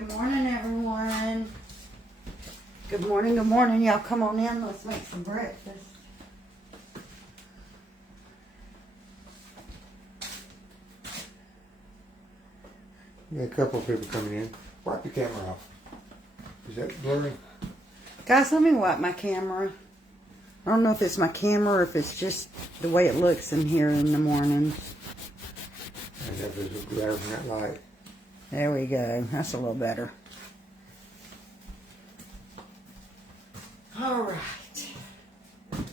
Good morning, everyone. Good morning, good morning. Y'all come on in. Let's make some breakfast. You got a couple of people coming in. Wipe your camera off. Is that blurry? Guys, let me wipe my camera. I don't know if it's my camera or if it's just the way it looks in here in the morning. And that was a glare from that light. There we go. That's a little better. All right. I'm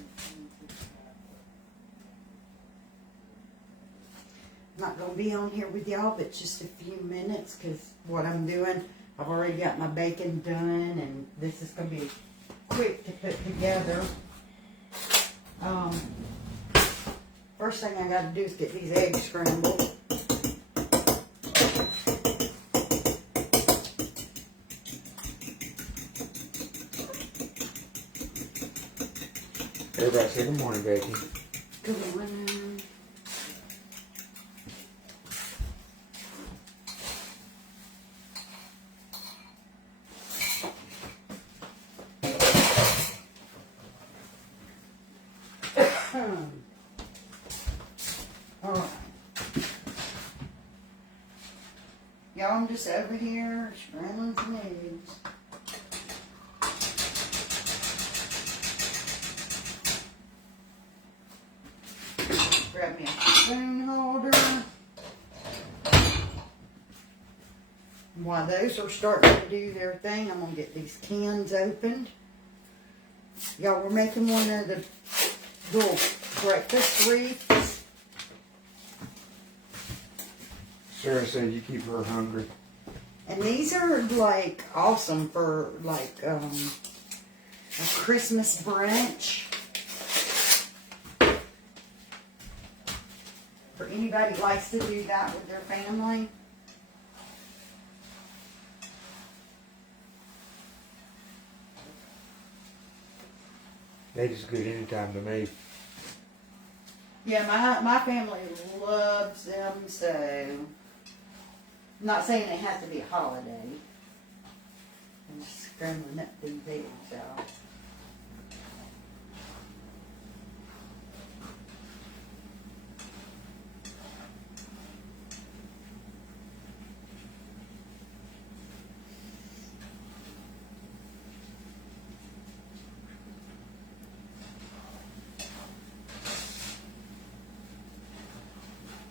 not going to be on here with y'all but just a few minutes because what I'm doing, I've already got my bacon done and this is going to be quick to put together. First thing I got to do is get these eggs scrambled. Everybody say good morning, Becky. Good morning. All right. Y'all, I'm just over here scrambling some eggs. Grab me a spoon holder. While those are starting to do their thing, I'm going to get these cans opened. Y'all, we're making one of the little breakfast wreaths. Sarah said you keep her hungry. And these are like awesome for like a Christmas brunch. For anybody who likes to do that with their family. They just good anytime to me. Yeah, my family loves them, so I'm not saying it has to be a holiday. I'm just scrambling up these eggs, y'all.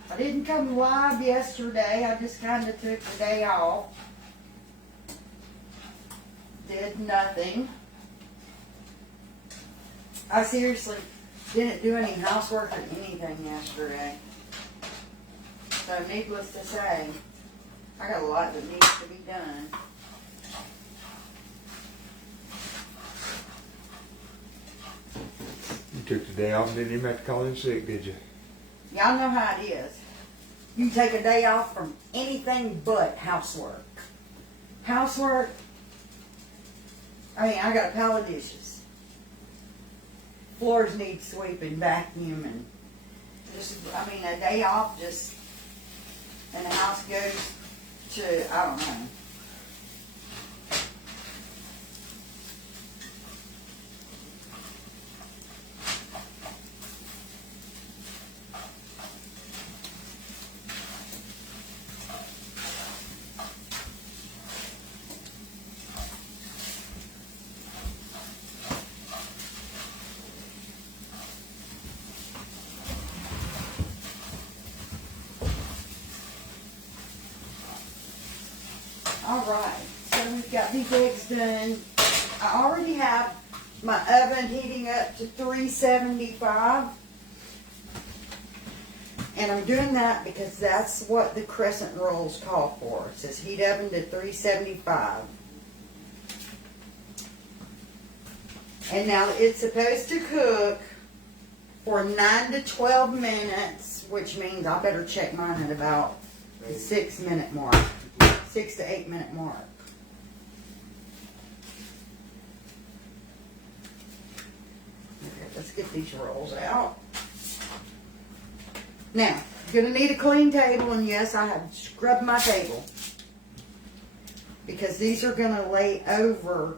I didn't come live yesterday. I just kind of took the day off. Did nothing. I seriously didn't do any housework or anything yesterday. So needless to say, I got a lot that needs to be done. You took the day off and didn't even have to call in sick, did you? Y'all know how it is. You take a day off from anything but housework. Housework, I mean, I got a pile of dishes. Floors need sweeping, vacuuming. Just, I mean, a day off just, and the house goes to, I don't know. Alright, so we've got these eggs done. I already have my oven heating up to 375. And I'm doing that because that's what the crescent rolls call for. It says heat oven to 375. And now it's supposed to cook for 9 to 12 minutes, which means I better check mine at about the 6 minute mark. 6 to 8 minute mark. Okay, let's get these rolls out. Now, you're going to need a clean table, and yes, I have scrubbed my table. because these are going to lay over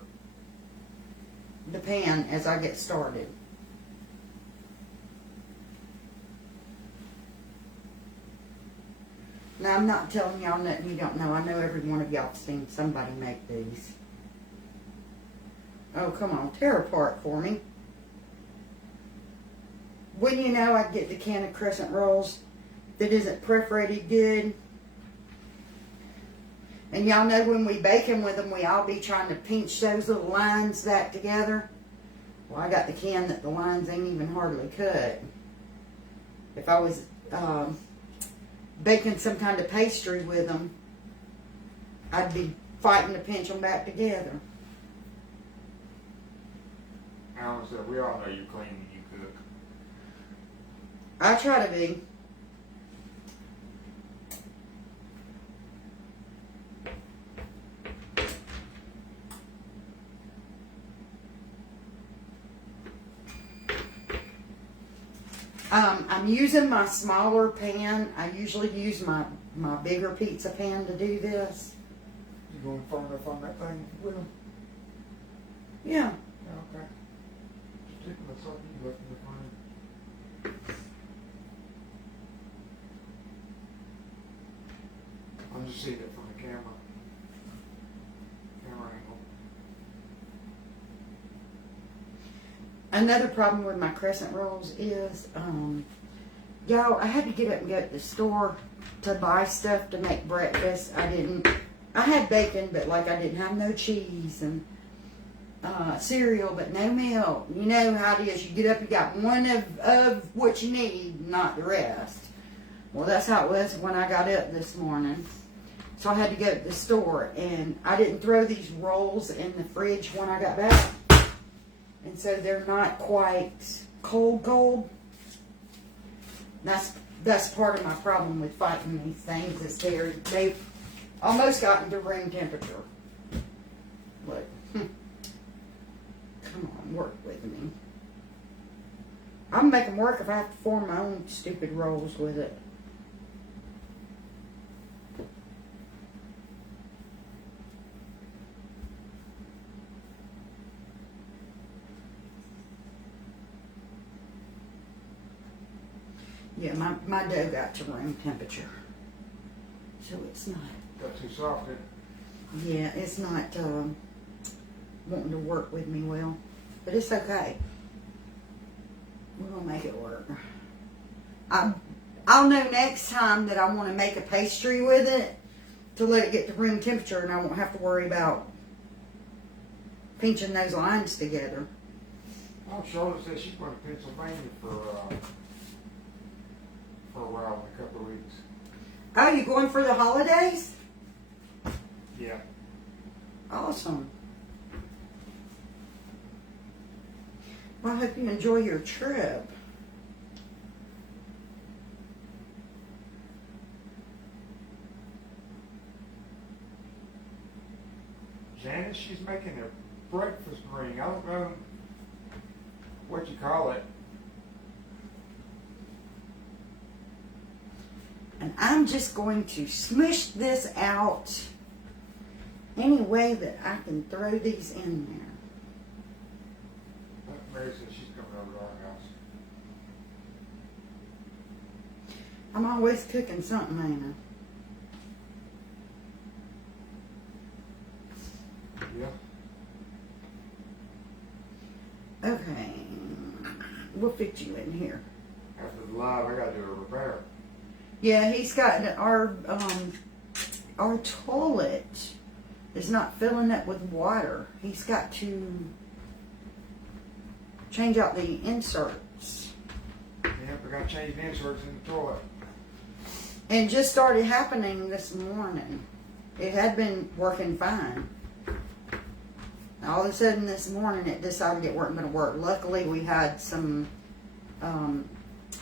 the pan as I get started. Now, I'm not telling y'all nothing you don't know. I know every one of y'all have seen somebody make these. Oh, come on. Tear apart for me. Wouldn't you know, I get the can of crescent rolls that isn't perforated good. And y'all know when we bake them with them, we all be trying to pinch those little lines back together. Well, I got the can that the lines ain't even hardly cut. If I was baking some kind of pastry with them, I'd be fighting to pinch them back together. Alan said, we all know you clean when you cook. I try to be. I'm using my smaller pan. I usually use my bigger pizza pan to do this. You going far enough on that thing with them? Yeah. Yeah, okay. Stick with something you left in the frame. I'm just seeing it from the camera angle. Another problem with my crescent rolls is, y'all, I had to get up and go to the store to buy stuff to make breakfast. I had bacon, but like I didn't have no cheese and cereal, but no milk. You know how it is. You get up, you got one of what you need, not the rest. Well, that's how it was when I got up this morning. So I had to go to the store, and I didn't throw these rolls in the fridge when I got back. And so they're not quite cold. That's part of my problem with fighting these things is they've almost gotten to room temperature. Look, come on, work with me. I'm making work if I have to form my own stupid rolls with it. Yeah, my dough got to room temperature. So it's not, Got too soft, yeah, it's not wanting to work with me well. But it's okay. We're going to make it work. I'll know next time that I want to make a pastry with it to let it get to room temperature, and I won't have to worry about pinching those lines together. Oh, Charlotte says she's going to Pennsylvania for a while in a couple of weeks. Oh, you going for the holidays? Yeah. Awesome. Well, I hope you enjoy your trip. Janice, she's making a breakfast ring. I don't know what you call it. And I'm just going to smush this out any way that I can throw these in there. Mary says she's coming over to our house. I'm always cooking something, ain't Yeah. I? Okay. We'll fit you in here. After the live, I got to do a repair. Yeah, he's got our toilet is not filling up with water. He's got to change out the inserts. Yeah, we got to change the inserts in the toilet. And just started happening this morning. It had been working fine. All of a sudden this morning it decided it wasn't going to work. Luckily we had some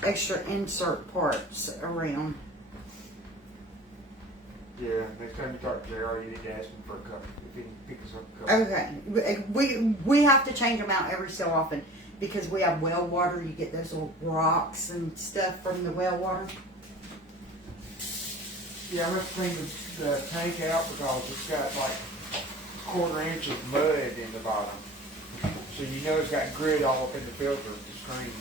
extra insert parts around. Yeah, next time you talk to JR, you need to ask him for a cup. If he can pick us up a cup. Okay, we have to change them out every so often because we have well water. You get those little rocks and stuff from the well water. Yeah, let's clean the tank out because it's got like 1/4 inch of mud in the bottom. So you know it's got grit all up in the filter of the screen.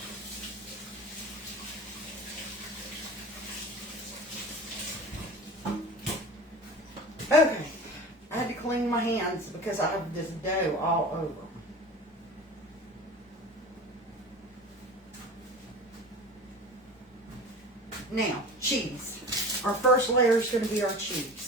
Okay, I had to clean my hands because I have this dough all over. Now, cheese. Our first layer is going to be our cheese.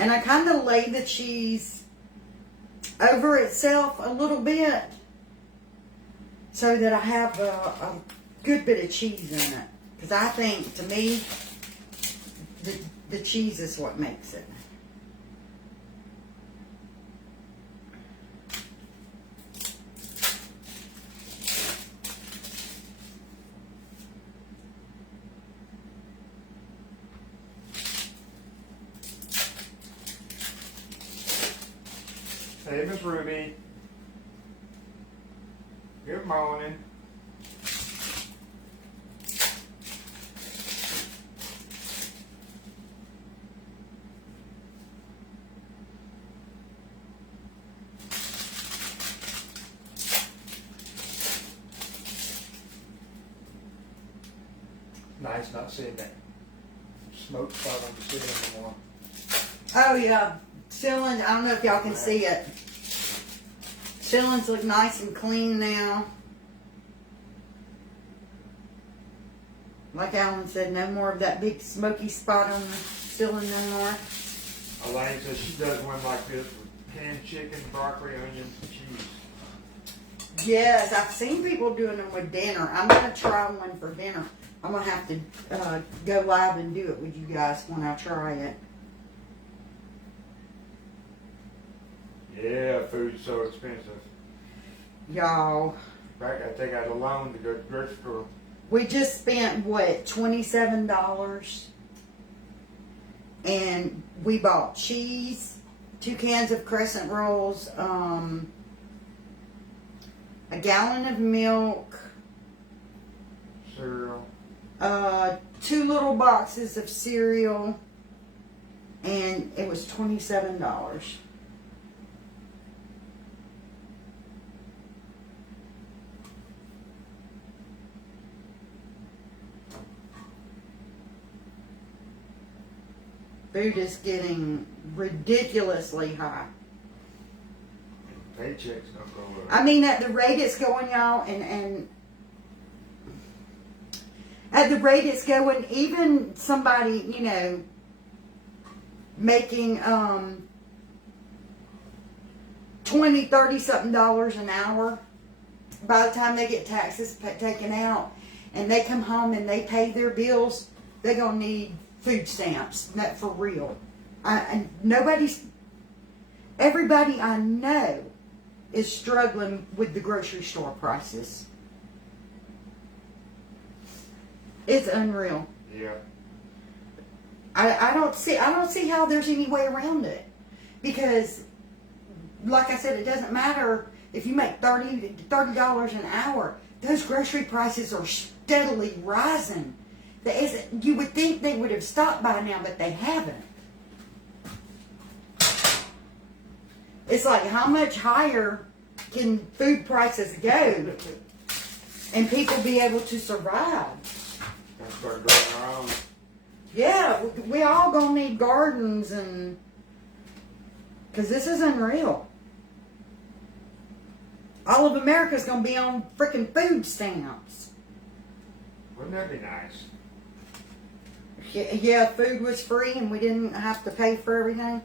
And I kind of lay the cheese over itself a little bit so that I have a good bit of cheese in it. Because I think, to me, the cheese is what makes it. Hey, Miss Ruby. Good morning. Nice not seeing that smoke spot on the ceiling anymore. Oh, yeah. Ceilings, I don't know if y'all can see it. Ceilings look nice and clean now. Like Alan said, no more of that big smoky spot on the ceiling no more. Elaine says she does one like this with canned chicken, broccoli, onions, and cheese. Yes, I've seen people doing them with dinner. I'm going to try one for dinner. I'm going to have to go live and do it with you guys when I try it. Yeah, food's so expensive. Y'all, In fact, I take out a loan to go to the grocery store. we just spent, what, $27? And we bought cheese, 2 cans of crescent rolls, a gallon of milk, Cereal. 2 little boxes of cereal, and it was $27. Food is getting ridiculously high. Paychecks don't go up. I mean, at the rate it's going, y'all, and at the rate it's going, even somebody, you know, making $20, $30 something an hour, by the time they get taxes taken out and they come home and they pay their bills, they're gonna need food stamps. Not for real. Everybody I know is struggling with the grocery store prices. It's unreal. Yeah. I don't see how there's any way around it, because like I said, it doesn't matter if you make $30 an hour. Those grocery prices are steadily rising. You would think they would have stopped by now, but they haven't. It's like, how much higher can food prices go and people be able to survive? Gotta start growing our own. Yeah, we all gonna need gardens, and because this is unreal. All of America's gonna be on freaking food stamps. Wouldn't that be nice? Yeah, food was free and we didn't have to pay for everything.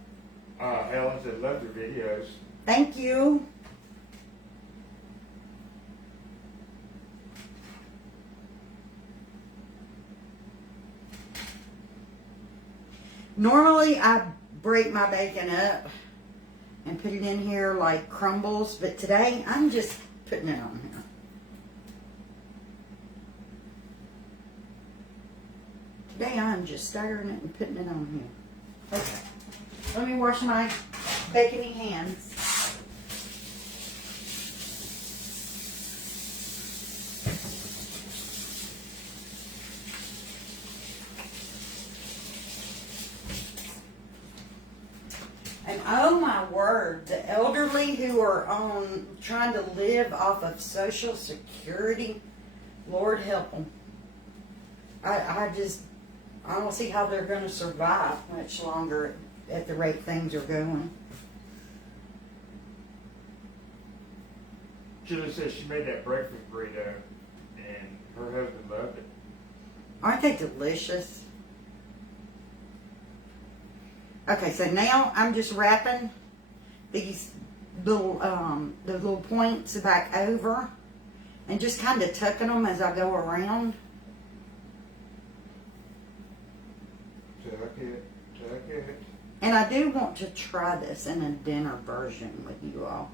Helen said, love your videos. Thank you. Normally I break my bacon up and put it in here like crumbles, but today I'm just putting it on here. Today I'm just stirring it and putting it on here. Okay. Let me wash my bacony hands. And oh my word, the elderly who are trying to live off of Social Security, Lord help them. I don't see how they're going to survive much longer at the rate things are going. Julie says she made that breakfast burrito, and her husband loved it. Aren't they delicious? Okay, so now I'm just wrapping these little the little points back over, and just kind of tucking them as I go around. Tuck it, tuck it. And I do want to try this in a dinner version with you all.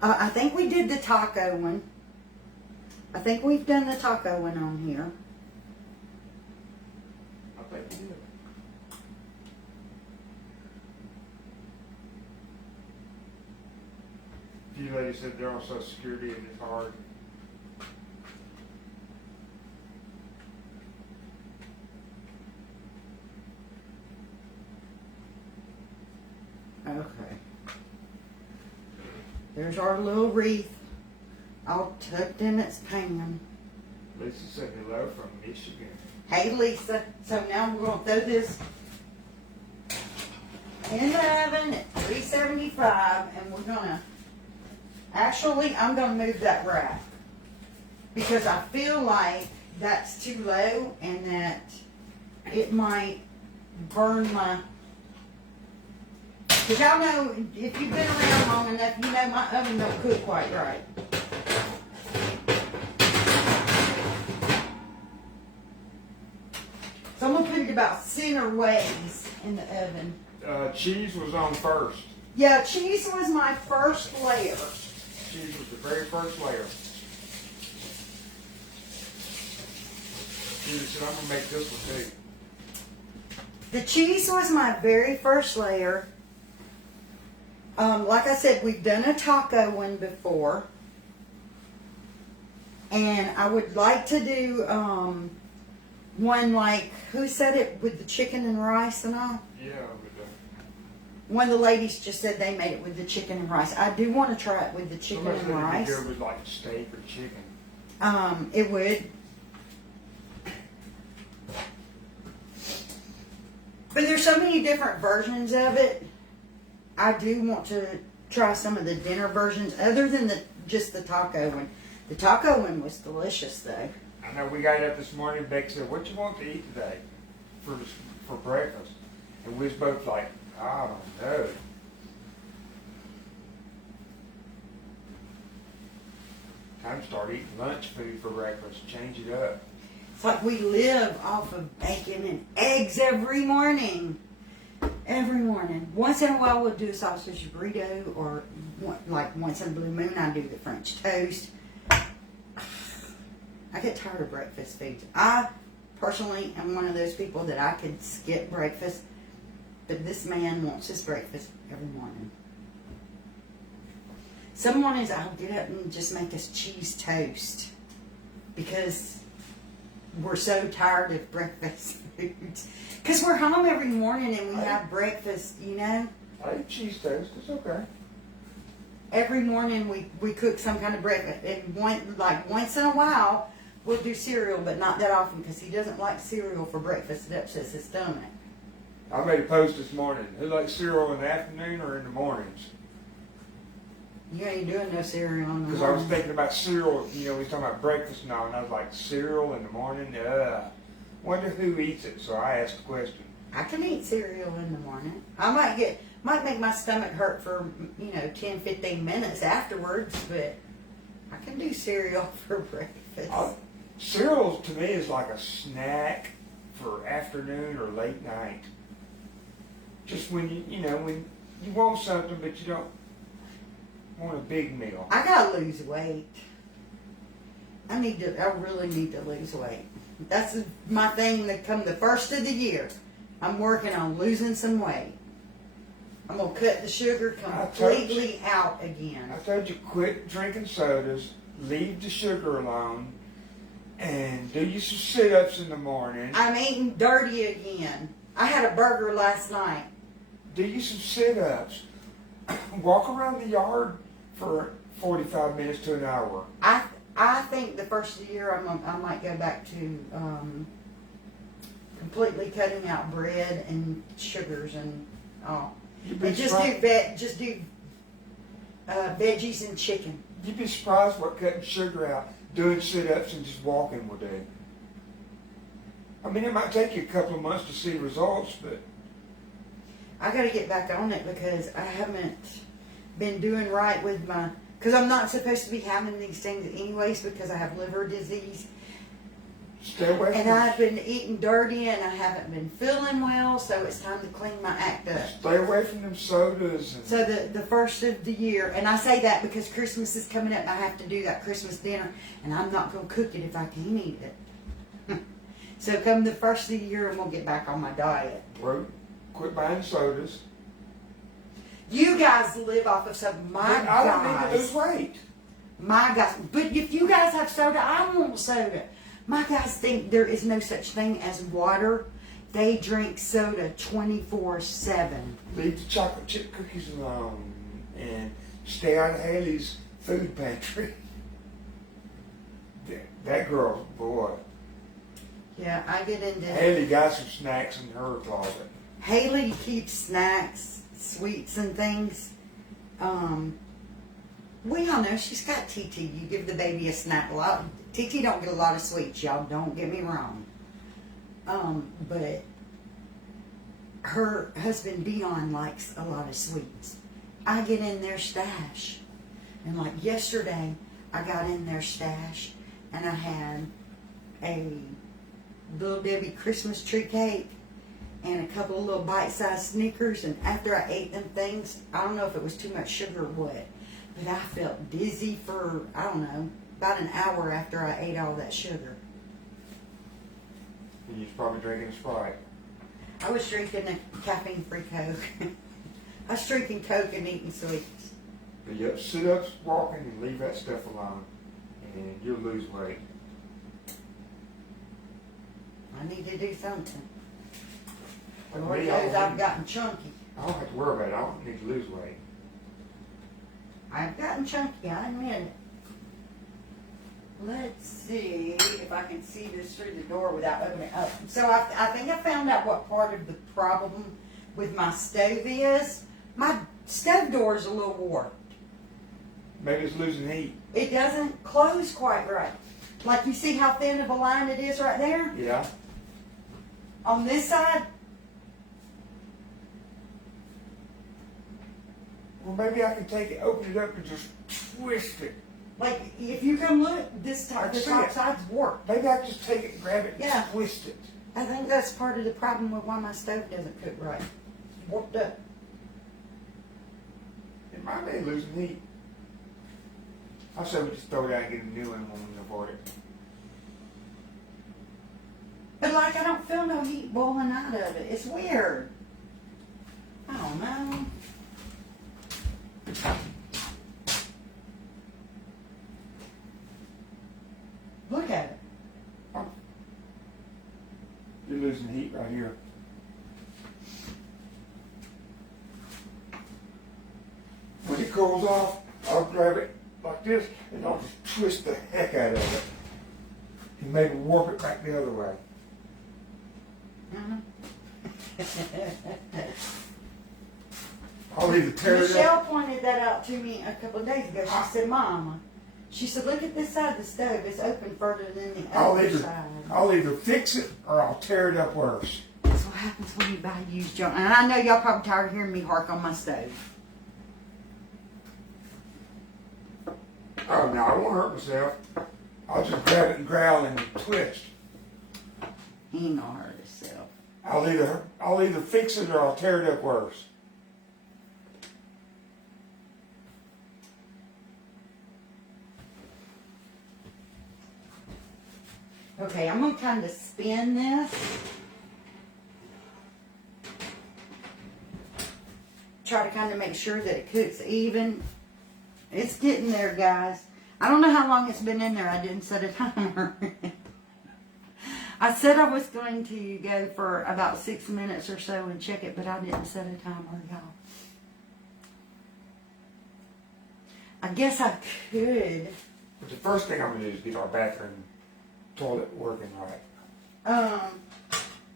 I think we did the taco one. I think we've done the taco one on here. I think you did. A few ladies said they're on Social Security and it's hard. Okay. There's our little wreath, all tucked in its pan. Lisa said hello from Michigan. Hey Lisa, so now we're going to throw this in the oven at 375, and we're going to, actually I'm going to move that rack because I feel like that's too low and that it might burn my, because y'all know, if you've been around long enough, you know my oven don't cook quite right. So I'm going to put it about center ways in the oven. Cheese was on first. Yeah, cheese was my first layer. Cheese was the very first layer. Julie said, I'm going to make this one too. The cheese was my very first layer. Like I said, we've done a taco one before. And I would like to do one like, who said it, with the chicken and rice and all? Yeah, with One of the ladies just said they made it with the chicken and rice. I do want to try it with the chicken somebody and said it'd be rice. good with like steak or chicken. It would. But there's so many different versions of it. I do want to try some of the dinner versions other than just the taco one. The taco one was delicious though. I know we got up this morning. Becky said, "What you want to eat today for breakfast?" And we was both like, "I don't know." Time to start eating lunch food for breakfast. Change it up. It's like we live off of bacon and eggs every morning. Every morning. Once in a while we'll do a sausage burrito, or like once in a blue moon I do the French toast. I get tired of breakfast foods. I personally am one of those people that I could skip breakfast, but this man wants his breakfast every morning. Some mornings I'll get up and just make us cheese toast because we're so tired of breakfast foods. Because we're home every morning and we have breakfast, you know. I eat cheese toast. It's okay. Every morning we cook some kind of breakfast. And once in a while, we'll do cereal, but not that often because he doesn't like cereal for breakfast. It upsets his stomach. I made a post this morning. Who likes cereal in the afternoon or in the mornings? You ain't doing no cereal in the Because I was morning. thinking about cereal. You know, we was talking about breakfast now, and I was like, cereal in the morning? Wonder who eats it. So I asked the question. I can eat cereal in the morning. I might make my stomach hurt for 10, 15 minutes afterwards, but I can do cereal for breakfast. Cereal to me is like a snack for afternoon or late night. Just when when you want something, but you don't want a big meal. I gotta lose weight. I really need to lose weight. That's my thing that come the first of the year. I'm working on losing some weight. I'm going to cut the sugar completely out again. I told you, quit drinking sodas, leave the sugar alone, and do you some sit-ups in the morning. I'm eating dirty again. I had a burger last night. Do you some sit-ups. Walk around the yard for 45 minutes to an hour. I think the first of the year I might go back to completely cutting out bread and sugars and all. And just do veggies and chicken. You'd be surprised what cutting sugar out, doing sit-ups and just walking will do. I mean, it might take you a couple of months to see results, but I got to get back on it because I haven't been doing right with my. Because I'm not supposed to be having these things anyways because I have liver disease. stay away And from I've been eating dirty and I haven't been feeling well, so it's time to clean my act up. stay away from them sodas. And So the first of the year, and I say that because Christmas is coming up and I have to do that Christmas dinner, and I'm not going to cook it if I can't eat it. So come the first of the year, and we'll get back on my diet. well, quit buying sodas. You guys live off of some, my But I don't need to lose guys, weight. my guys. But if you guys have soda, I want soda. My guys think there is no such thing as water. They drink soda 24/7. Leave the chocolate chip cookies alone and stay out of Haley's food pantry. That girl, boy. Yeah, I get into. Haley got some snacks in her closet. Haley keeps snacks, sweets, and things. We all know she's got TT. You give the baby a snack. TT don't get a lot of sweets, y'all. Don't get me wrong. But her husband Dion likes a lot of sweets. I get in their stash, and like yesterday, I got in their stash, and I had a Little Debbie Christmas tree cake and a couple of little bite-sized Snickers, and after I ate them things, I don't know if it was too much sugar or what, but I felt dizzy for, I don't know, about an hour after I ate all that sugar. And you're probably drinking a Sprite. I was drinking a caffeine-free Coke. I was drinking Coke and eating sweets. But yep, sit-ups, walking, and leave that stuff alone, and you'll lose weight. I need to do something. Like Lord me, I knows don't I've need- gotten chunky. I don't have to worry about it. I don't need to lose weight. I've gotten chunky, I admit it. Let's see if I can see this through the door without opening it up. So I think I found out what part of the problem with my stove is. My stove door is a little warped. Maybe it's losing heat. It doesn't close quite right. Like you see how thin of a line it is right there? Yeah. On this side, Well, maybe I can take it, open it up, and just twist it. like if you come look, the I top see it. side's warped. Maybe I can just take it and grab it and Yeah. twist it. I think that's part of the problem with why my stove doesn't cook right. It's warped up. It might be losing heat. I say we just throw it out and get a new one when we can afford it. But like I don't feel no heat boiling out of it. It's weird. I don't know. Look at it. You're losing heat right here. When it cools off, I'll grab it like this and I'll just twist the heck out of it. And maybe warp it back the other way. I'll either tear it up. Michelle pointed that out to me a couple of days ago. She said, Mama, she said, look at this side of the stove. It's open further than the other side. I'll either fix it or I'll tear it up worse. That's what happens when you buy used junk. And I know y'all probably tired of hearing me hark on my stove. Oh no, I won't hurt myself. I'll just grab it and growl and twist. He ain't gonna hurt himself. I'll either fix it or I'll tear it up worse. Okay, I'm gonna kind of spin this. Try to kind of make sure that it cooks even. It's getting there, guys. I don't know how long it's been in there. I didn't set a timer. I said I was going to go for about 6 minutes or so and check it, but I didn't set a timer, y'all. I guess I could. But the first thing I'm gonna do is get our bathroom toilet working right.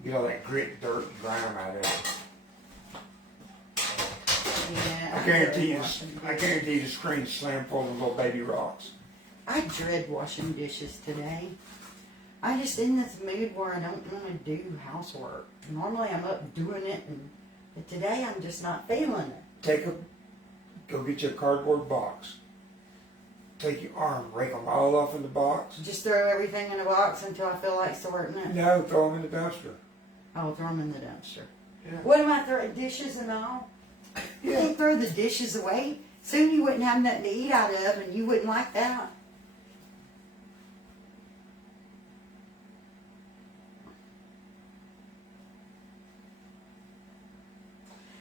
Get all that grit, dirt, and grime out of it. Yeah, I guarantee you the screen's slam full of little baby rocks. I dread washing dishes today. I just in this mood where I don't want to do housework. Normally I'm up doing it, but today I'm just not feeling it. Go get you a cardboard box. Take your arm, rake them all off in the box. Just throw everything in a box until I feel like sorting it. No, throw them in the dumpster. I'll throw them in the dumpster. Yeah. What am I throwing dishes and all? You can't throw the dishes away. Soon you wouldn't have nothing to eat out of, and you wouldn't like that.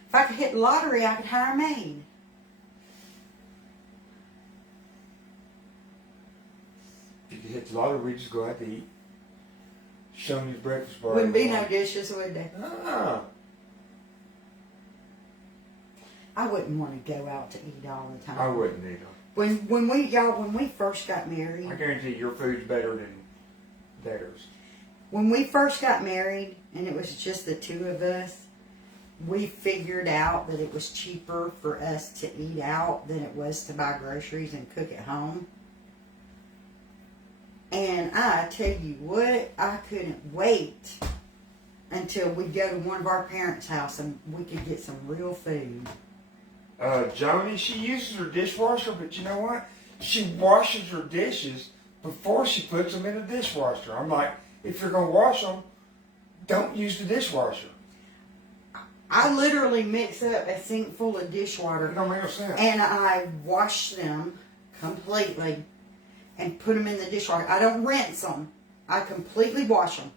If I could hit the lottery, I could hire a maid. If you hit the lottery, we just go out to eat. Show me the breakfast bar. Wouldn't be no dishes, would there? Ah. I wouldn't want to go out to eat all the time. I wouldn't either. When we first got married. I guarantee your food's better than theirs. When we first got married, and it was just the two of us, we figured out that it was cheaper for us to eat out than it was to buy groceries and cook at home. And I tell you what, I couldn't wait until we go to one of our parents' house and we could get some real food. Joni, she uses her dishwasher, but you know what? She washes her dishes before she puts them in the dishwasher. I'm like, if you're going to wash them, don't use the dishwasher. I literally mix up a sink full of dishwater. It don't make no sense. And I wash them completely and put them in the dishwasher. I don't rinse them. I completely wash them.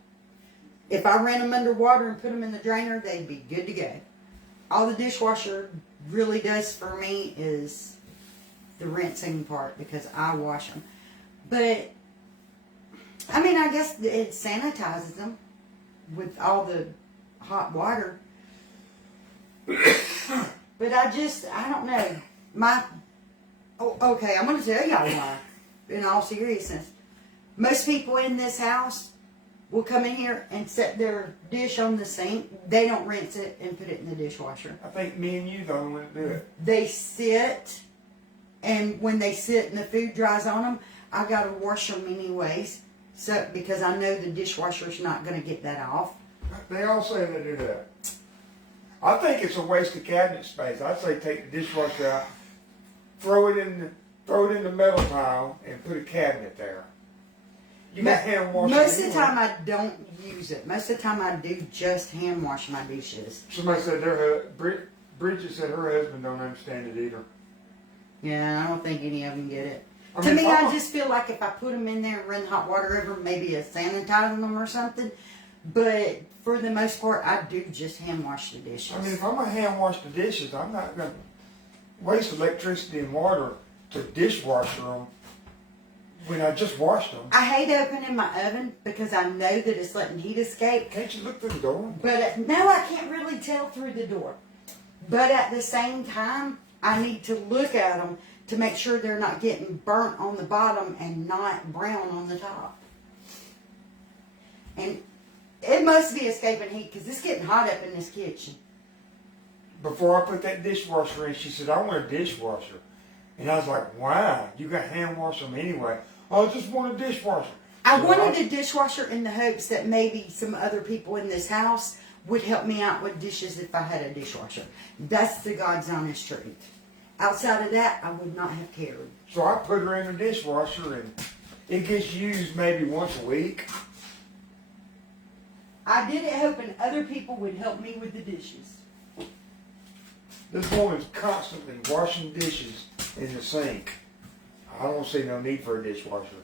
If I ran them underwater and put them in the drainer, they'd be good to go. All the dishwasher really does for me is the rinsing part because I wash them. But, I mean, I guess it sanitizes them with all the hot water. But I don't know. Okay, I'm going to tell y'all why. In all seriousness. Most people in this house will come in here and set their dish on the sink. They don't rinse it and put it in the dishwasher. I think me and you the only one that do it. They sit, and when they sit and the food dries on them, I got to wash them anyways. So, because I know the dishwasher's not going to get that off. They all say they do that. I think it's a waste of cabinet space. I'd say take the dishwasher out, throw it in the metal tile, and put a cabinet there. You got hand wash. Most of the time I don't use it. Most of the time I do just hand wash my dishes. Somebody said Bridget said her husband don't understand it either. Yeah, I don't think any of them get it. I To mean, me, I just feel like if I put them in there and run hot water over them, maybe a sanitize them or something. But for the most part, I do just hand wash the dishes. I mean, if I'm gonna hand wash the dishes, I'm not gonna waste electricity and water to dishwasher them when I just washed them. I hate opening my oven because I know that it's letting heat escape. Can't you look through the door? But no, I can't really tell through the door. But at the same time, I need to look at them to make sure they're not getting burnt on the bottom and not brown on the top. And it must be escaping heat because it's getting hot up in this kitchen. Before I put that dishwasher in, she said, I want a dishwasher. And I was like, why? You got to hand wash them anyway. I just want a dishwasher. I wanted a dishwasher in the hopes that maybe some other people in this house would help me out with dishes if I had a dishwasher. That's the God's honest truth. Outside of that, I would not have cared. So I put her in the dishwasher, and it gets used maybe once a week. I did it hoping other people would help me with the dishes. This woman's constantly washing dishes in the sink. I don't see no need for a dishwasher.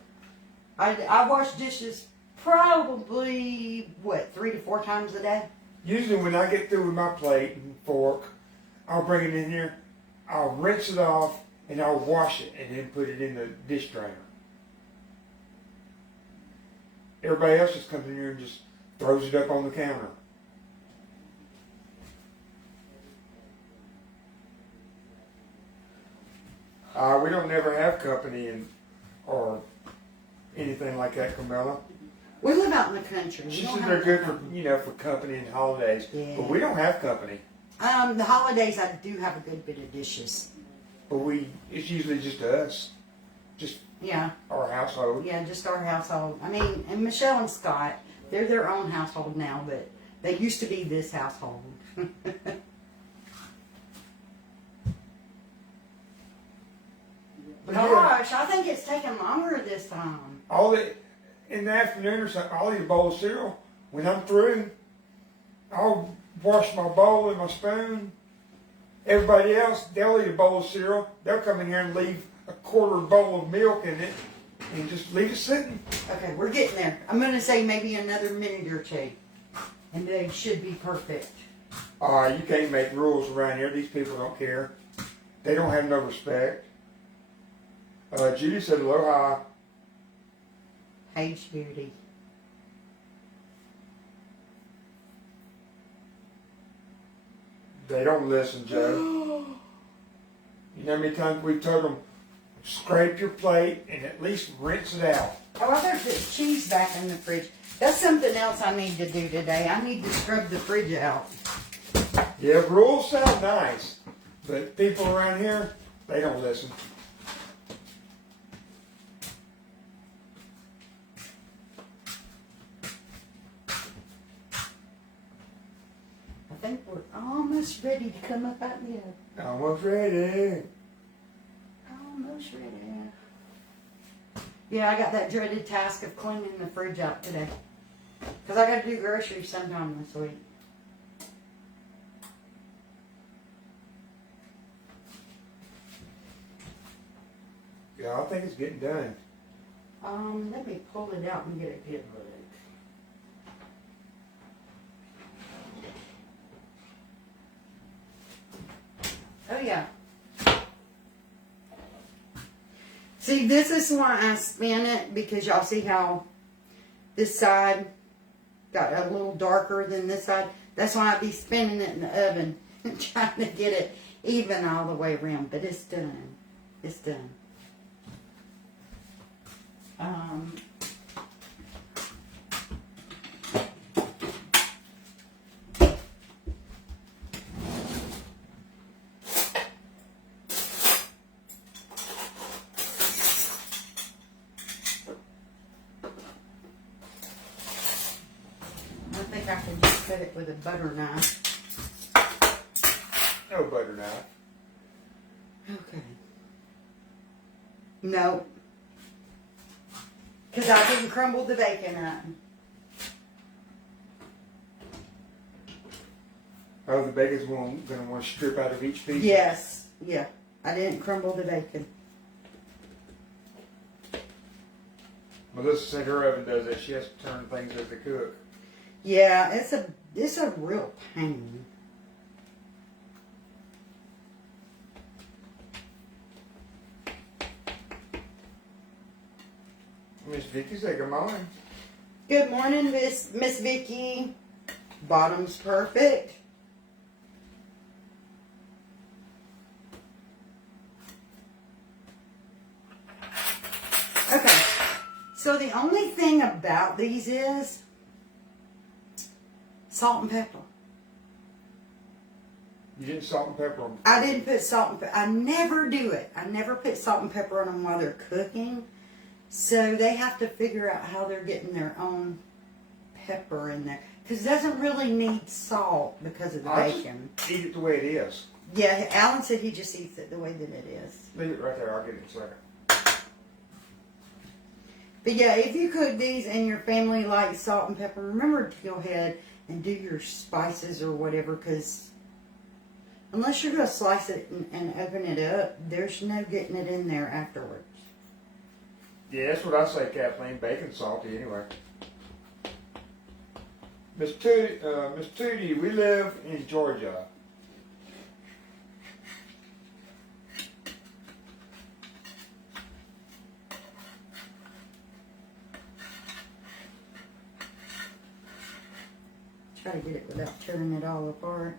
I wash dishes Probably, what, 3 to 4 times a day? Usually when I get through with my plate and fork, I'll bring it in here, I'll rinse it off, and I'll wash it and then put it in the dish drainer. Everybody else just comes in here and just throws it up on the counter. We don't never have company or anything like that, Camilla. We live out in the country. We She don't said have they're good company. for for company and holidays, Yeah. but we don't have company. The holidays, I do have a good bit of dishes. But it's usually just us, just Yeah, our household. yeah, just our household. I mean, and Michelle and Scott, they're their own household now, but they used to be this household. Gosh, I think it's taking longer this time. In the afternoon or something, I'll eat a bowl of cereal. When I'm through, I'll wash my bowl and my spoon. Everybody else, they'll eat a bowl of cereal. They'll come in here and leave a quarter bowl of milk in it and just leave it sitting. Okay, we're getting there. I'm going to say maybe another minute or two, and they should be perfect. You can't make rules around here. These people don't care. They don't have no respect. Judy said aloha. Hey, Judy. They don't listen, Joe. You know how many times we've told them, scrape your plate and at least rinse it out. Oh, I better put cheese back in the fridge. That's something else I need to do today. I need to scrub the fridge out. Yeah, rules sound nice, but people around here, they don't listen. I think we're almost ready to come up out the oven. Almost ready. Almost ready. Yeah, I got that dreaded task of cleaning the fridge out today. Because I got to do groceries sometime this week. Yeah, I think it's getting done. Let me pull it out and get a good look. Oh yeah. See, this is why I spin it, because y'all see how this side got a little darker than this side. That's why I be spinning it in the oven and trying to get it even all the way around. But it's done. It's done. I think I can just cut it with a butter knife. No butter knife. Okay. No. Because I didn't crumble the bacon up. Oh, the bacon's going to want to strip out of each piece? Yes. Yeah. I didn't crumble the bacon. Melissa said her oven does that. She has to turn things as they cook. Yeah, it's a real pain. Miss Vicky said good morning. Good morning, Miss Vicky. Bottom's perfect. Okay. So the only thing about these is salt and pepper. You didn't salt and pepper them. I didn't put salt and pepper. I never do it. I never put salt and pepper on them while they're cooking. So they have to figure out how they're getting their own pepper in there. Because it doesn't really need salt because of the bacon. Just eat it the way it is. Yeah, Alan said he just eats it the way that it is. Leave it right there. I'll get it in a second. But yeah, if you cook these and your family likes salt and pepper, remember to go ahead and do your spices or whatever, because unless you're going to slice it and open it up, there's no getting it in there afterwards. Yeah, that's what I say, Kathleen. Bacon's salty anyway. Miss Tootie, we live in Georgia. Try to get it without tearing it all apart.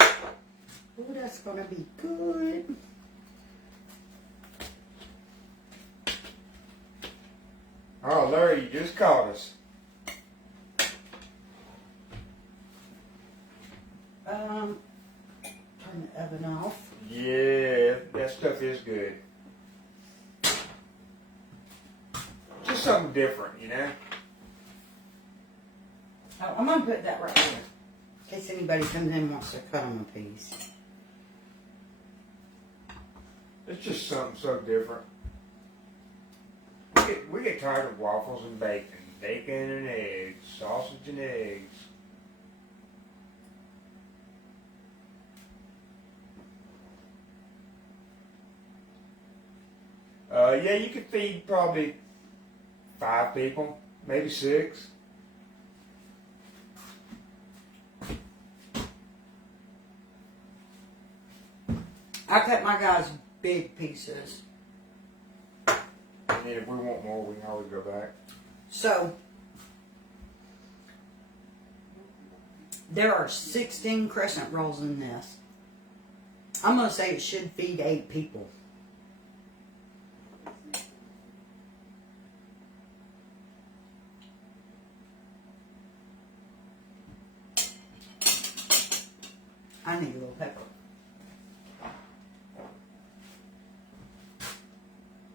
Oh, that's gonna be good. Oh, Larry, you just caught us. Turn the oven off. Yeah, that stuff is good. Just something different, you know? Oh, I'm gonna put that right here. In case anybody comes in and wants to cut them a piece. It's just something so different. We get tired of waffles and bacon and eggs, sausage and eggs. Yeah, you could feed probably 5 people, maybe 6. I cut my guys big pieces. And then if we want more, we can always go back. So, there are 16 crescent rolls in this. I'm going to say it should feed 8 people. I need a little pepper.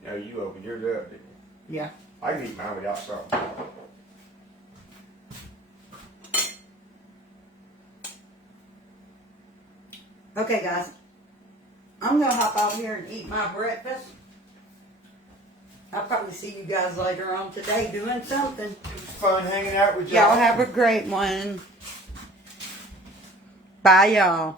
No, you opened yours up, didn't you? Yeah. I can eat mine without salt. Okay, guys. I'm going to hop out here and eat my breakfast. I'll probably see you guys later on today doing something. It was fun hanging out with y'all. Y'all have a great one. Bye, y'all.